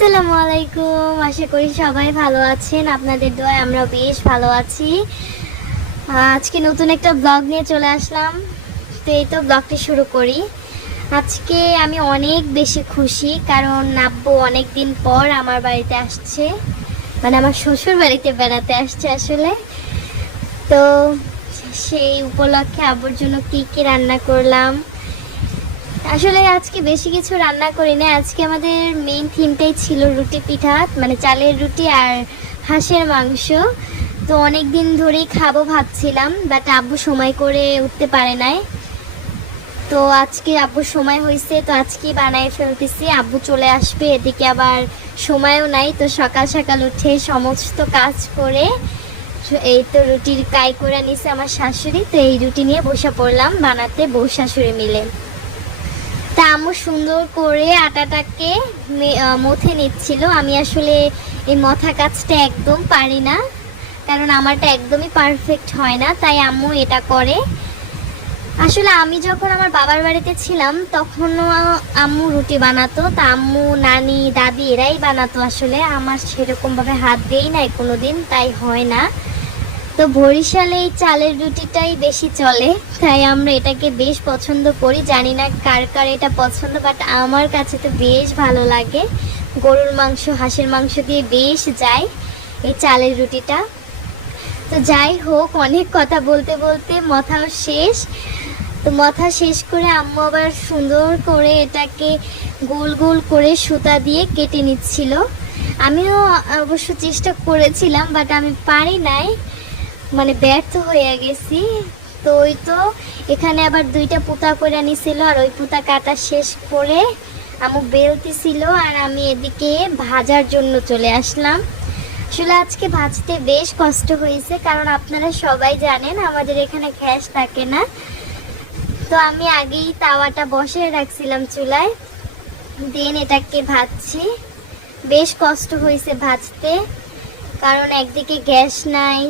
আসসালামু আলাইকুম। আশা করি সবাই ভালো আছেন। আপনাদের দোয়ায় আমরা বেশ ভালো আছি। আজকে নতুন একটা ব্লগ নিয়ে চলে আসলাম। তো এই তো ব্লগটি শুরু করি। আজকে আমি অনেক বেশি খুশি, কারণ আব্বু অনেক দিন পর আমার বাড়িতে আসছে, মানে আমার শ্বশুর বাড়িতে বেড়াতে আসছে আসলে। তো সেই উপলক্ষে আব্বুর জন্য কী কী রান্না করলাম। আসলে আজকে বেশি কিছু রান্না করি না। আজকে আমাদের মেইন থিমটাই ছিল রুটি পিঠা, মানে চালের রুটি আর হাঁসের মাংস। তো অনেক দিন ধরেই খাবো ভাবছিলাম, বাট আব্বু সময় করে উঠতে পারে নাই। তো আজকে আব্বুর সময় হয়েছে, তো আজকে বানাই ফেলতেছি। আব্বু চলে আসবে, এদিকে আবার সময়ও নাই। তো সকাল সকাল উঠে সমস্ত কাজ করে এই তো রুটির কাই করে নিছে আমার শাশুড়ি। তো এই রুটি নিয়ে বসে পড়লাম বানাতে, বউ শাশুড়ি মিলে। তা আম্মু সুন্দর করে আটাটাকে মথে নিচ্ছিল। আমি আসলে এই মথা কাজটা একদম পারি না, কারণ আমারটা একদমই পারফেক্ট হয় না, তাই আম্মু এটা করে। আসলে আমি যখন আমার বাবার বাড়িতে ছিলাম তখনও আম্মু রুটি বানাতো। তা আম্মু, নানি, দাদি এরাই বানাতো। আসলে আমার সেরকমভাবে হাত দিই নাই কোনোদিন, তাই হয় না। তো বরিশালে এই চালের রুটিটাই বেশি চলে, তাই আমরা এটাকে বেশ পছন্দ করি। জানি না কার কার এটা পছন্দ, বাট আমার কাছে তো বেশ ভালো লাগে। গরুর মাংস, হাঁসের মাংস দিয়ে বেশ যায় এই চালের রুটিটা। তো যাই হোক, অনেক কথা বলতে বলতে মাথাও শেষ। তো মাথা শেষ করে আম্মু আবার সুন্দর করে এটাকে গোল গোল করে সুতা দিয়ে কেটে নিচ্ছিল। আমিও অবশ্য চেষ্টা করেছিলাম, বাট আমি পারি নাই, মানে ব্যর্থ হয়ে গেছি। তো ওই তো এখানে আবার দুইটা পুতা করে নিছিল, আর ওই পুতা কাটা শেষ করে আম্মু বেলতেছিল, আর আমি এদিকে ভাজার জন্য চলে আসলাম। আসলে আজকে ভাজতে বেশ কষ্ট হয়েছে, কারণ আপনারা সবাই জানেন আমাদের এখানে গ্যাস থাকে না। তো আমি আগেই তাওয়াটা বসিয়ে রাখছিলাম চুলায়, দেন এটাকে ভাজছি। বেশ কষ্ট হয়েছে ভাজতে, কারণ একদিকে গ্যাস নাই,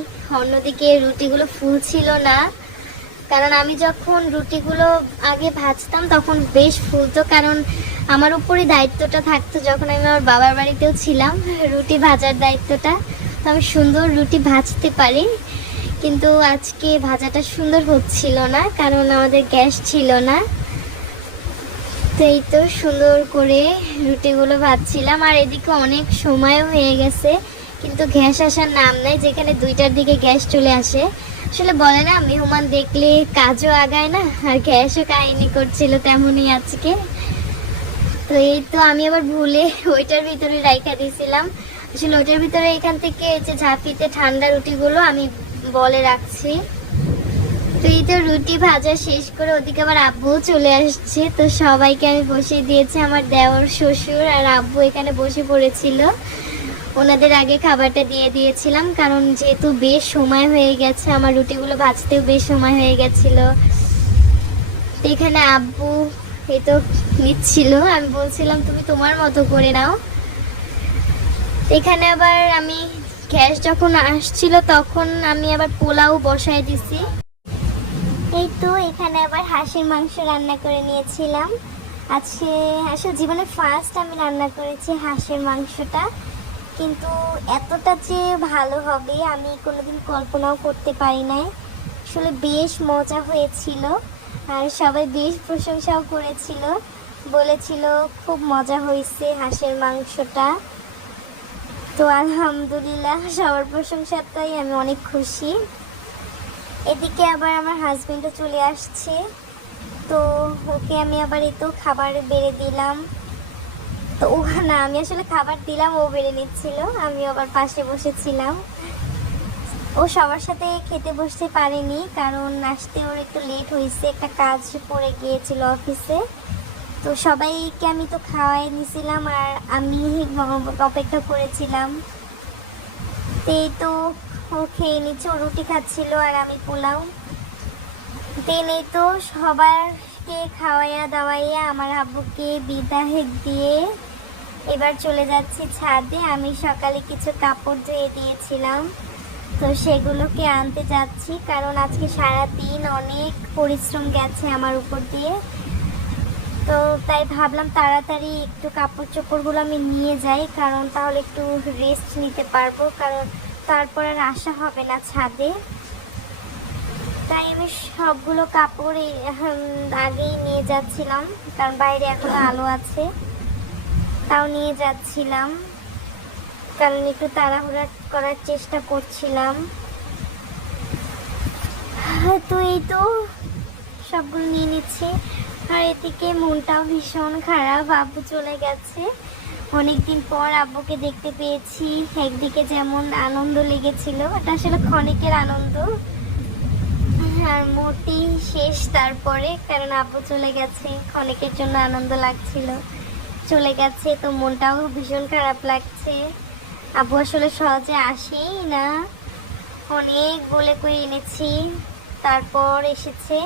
অন্যদিকে রুটিগুলো ফুলছিল না। কারণ আমি যখন রুটিগুলো আগে ভাজতাম তখন বেশ ফুলতো, কারণ আমার উপরই দায়িত্বটা থাকতো যখন আমি আমার বাবার বাড়িতেও ছিলাম, রুটি ভাজার দায়িত্বটা। তো আমি সুন্দর রুটি ভাজতে পারি, কিন্তু আজকে ভাজাটা সুন্দর হচ্ছিল না, কারণ আমাদের গ্যাস ছিল না। তো এই তো সুন্দর করে রুটিগুলো ভাজছিলাম, আর এদিকে অনেক সময়ও হয়ে গেছে, কিন্তু গ্যাস আসার নাম নাই। যেখানে 2টার দিকে গ্যাস চলে আসে, আসলে বলে না মেহমান দেখলে কাজও আগায় না, আর গ্যাসও কাহিনি করছিল তেমনই আজকে। তো এই তো আমি আবার ভুলে ওইটার ভিতরে রাইখা দিয়েছিলাম। আসলে ওইটার ভিতরে এখান থেকে এই যে ঝাঁপিতে ঠান্ডা রুটিগুলো আমি বলে রাখছি। তো এই তো রুটি ভাজা শেষ করে ওদিকে আবার আব্বুও চলে আসছে। তো সবাইকে আমি বসিয়ে দিয়েছি, আমার দেওর, শ্বশুর আর আব্বু এখানে বসে পড়েছিল। ওনাদের আগে খাবারটা দিয়ে দিয়েছিলাম, কারণ যেহেতু বেশ সময় হয়ে গেছে, আমার রুটিগুলো ভাজতেও বেশ সময় হয়ে গেছিলো। তো এখানে আব্বু এই তো নিচ্ছিল, আমি বলছিলাম তুমি তোমার মতো করে নাও। এখানে আবার আমি গ্যাস যখন আসছিল তখন আমি আবার পোলাও বসাই দিছি। এই তো এখানে আবার হাঁসের মাংস রান্না করে নিয়েছিলাম। আজকে আসলে জীবনে ফার্স্ট আমি রান্না করেছি হাঁসের মাংসটা, কিন্তু এতটা যে ভালো হবে আমি কোনোদিন কল্পনাও করতে পারি নাই। আসলে বেশ মজা হয়েছিল, আর সবাই বেশ প্রশংসাও করেছিল, বলেছিল খুব মজা হয়েছে হাঁসের মাংসটা। তো আলহামদুলিল্লাহ, সবার প্রশংসাতেই আমি অনেক খুশি। এদিকে আবার আমার হাজবেন্ডও চলে আসছে, তো ওকে আমি আবার এই তো খাবার বেড়ে দিলাম। তো ও না, আমি আসলে খাবার দিলাম, ও বেড়ে নিচ্ছিল, আমি আবার পাশে বসেছিলাম। ও সবার সাথে খেতে বসতে পারেনি, কারণ আসতে ওর একটু লেট হয়েছে, একটা কাজ পড়ে গিয়েছিল অফিসে। তো সবাইকে আমি তো খাওয়াই নিয়েছিলাম, আর আমি অপেক্ষা করেছিলাম। তো এই তো ও খেয়ে নিচ্ছে, ও রুটি খাচ্ছিল আর আমি পোলাও। দেন এই তো সবাইকে খাওয়াইয়া দাওয়াইয়া আমার আব্বুকে বিদায় দিয়ে এবার চলে যাচ্ছি ছাদে। আমি সকালে কিছু কাপড় ধুয়ে দিয়েছিলাম, তো সেগুলোকে আনতে যাচ্ছি, কারণ আজকে সারাদিন অনেক পরিশ্রম গেছে আমার উপর দিয়ে। তো তাই ভাবলাম তাড়াতাড়ি একটু কাপড় চোপড়গুলো আমি নিয়ে যাই, কারণ তাহলে একটু রেস্ট নিতে পারবো, কারণ তারপর আর আসা হবে না ছাদে। তাই আমি সবগুলো কাপড় আগেই নিয়ে যাচ্ছিলাম, কারণ বাইরে এখনো আলো আছে, তাও নিয়ে যাচ্ছিলাম, কারণ একটু তাড়াহুড়া করার চেষ্টা করছিলাম। তো এই তো সবগুলো নিয়ে নিচ্ছি। আর এদিকে মনটাও ভীষণ খারাপ, আব্বু চলে গেছে। অনেকদিন পর আব্বুকে দেখতে পেয়েছি। একদিকে যেমন আনন্দ লেগেছিল, এটা আসলে ক্ষণিকের আনন্দ, আর মোটেই শেষ তারপরে, কারণ আব্বু চলে গেছে। ক্ষণিকের জন্য আনন্দ লাগছিল, চলে গেছে তো মনটাও ভীষণ খারাপ লাগছে। আব্বু আসলে সহজে আসেই না, অনেক বলে কই এনেছি, তারপর এসেছে।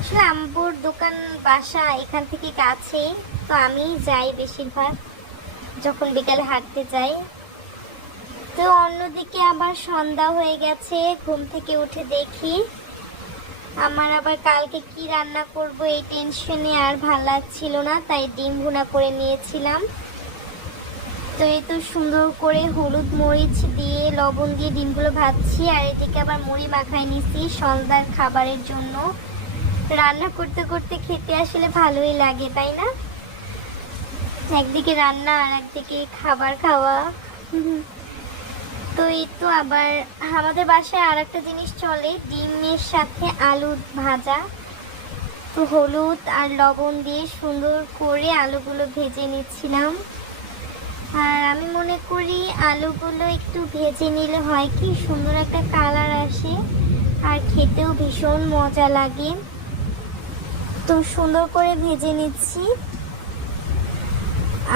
আসলে আম্বুর দোকান বাসা এখান থেকে কাছেই, তো আমি যাই বেশিরভাগ যখন বিকালে হাঁটতে যাই। তো অন্যদিকে আবার সন্ধ্যা হয়ে গেছে, ঘুম থেকে উঠে দেখি আমার আবার কালকে কি রান্না করব এই টেনশনে আর ভাল লাগছিল না, তাই ডিম ভুনা করে নিয়েছিলাম। তো এই তো সুন্দর করে হলুদ মরিচ দিয়ে লবণ দিয়ে ডিমগুলো ভাজছি, আর এদিকে আবার মুড়ি মাখাই নিছি সন্ধ্যার খাবারের জন্য। রান্না করতে করতে খেতে আসলে ভালোই লাগে, তাই না? একদিকে রান্না আর একদিকে খাবার খাওয়া। তো এই তো আবার আমাদের বাসায় আর একটা জিনিস চলে, ডিমের সাথে আলু ভাজা। তো হলুদ আর লবণ দিয়ে সুন্দর করে আলুগুলো ভেজে নিচ্ছিলাম। আর আমি মনে করি আলুগুলো একটু ভেজে নিলে হয় কি সুন্দর একটা কালার আসে, আর খেতেও ভীষণ মজা লাগে। তো সুন্দর করে ভেজে নিচ্ছি।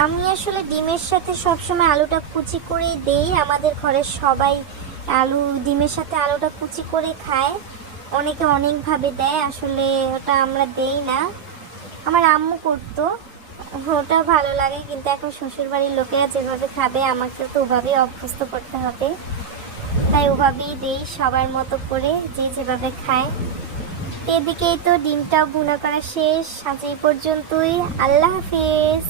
আমি আসলে ডিমের সাথে সবসময় আলুটা কুচি করেই দেই, আমাদের ঘরের সবাই ডিমের সাথে আলুটা কুচি করে খায়, অনেকে অনেকভাবে দেয়, আসলে ওটা আমরা দেই না। আমার আম্মু করতো, ওটা ভালো লাগে, কিন্তু এখন শ্বশুরবাড়ির লোকেরা যেভাবে খাবে আমাকে তো ওভাবেই অভ্যস্ত করতে হবে, তাই ওভাবেই দেই সবার মতো করে, যে যেভাবে খায়। এদিকেই তো ডিমটা ভুনা করা শেষ। আজ এই পর্যন্তই, আল্লাহ হাফেজ।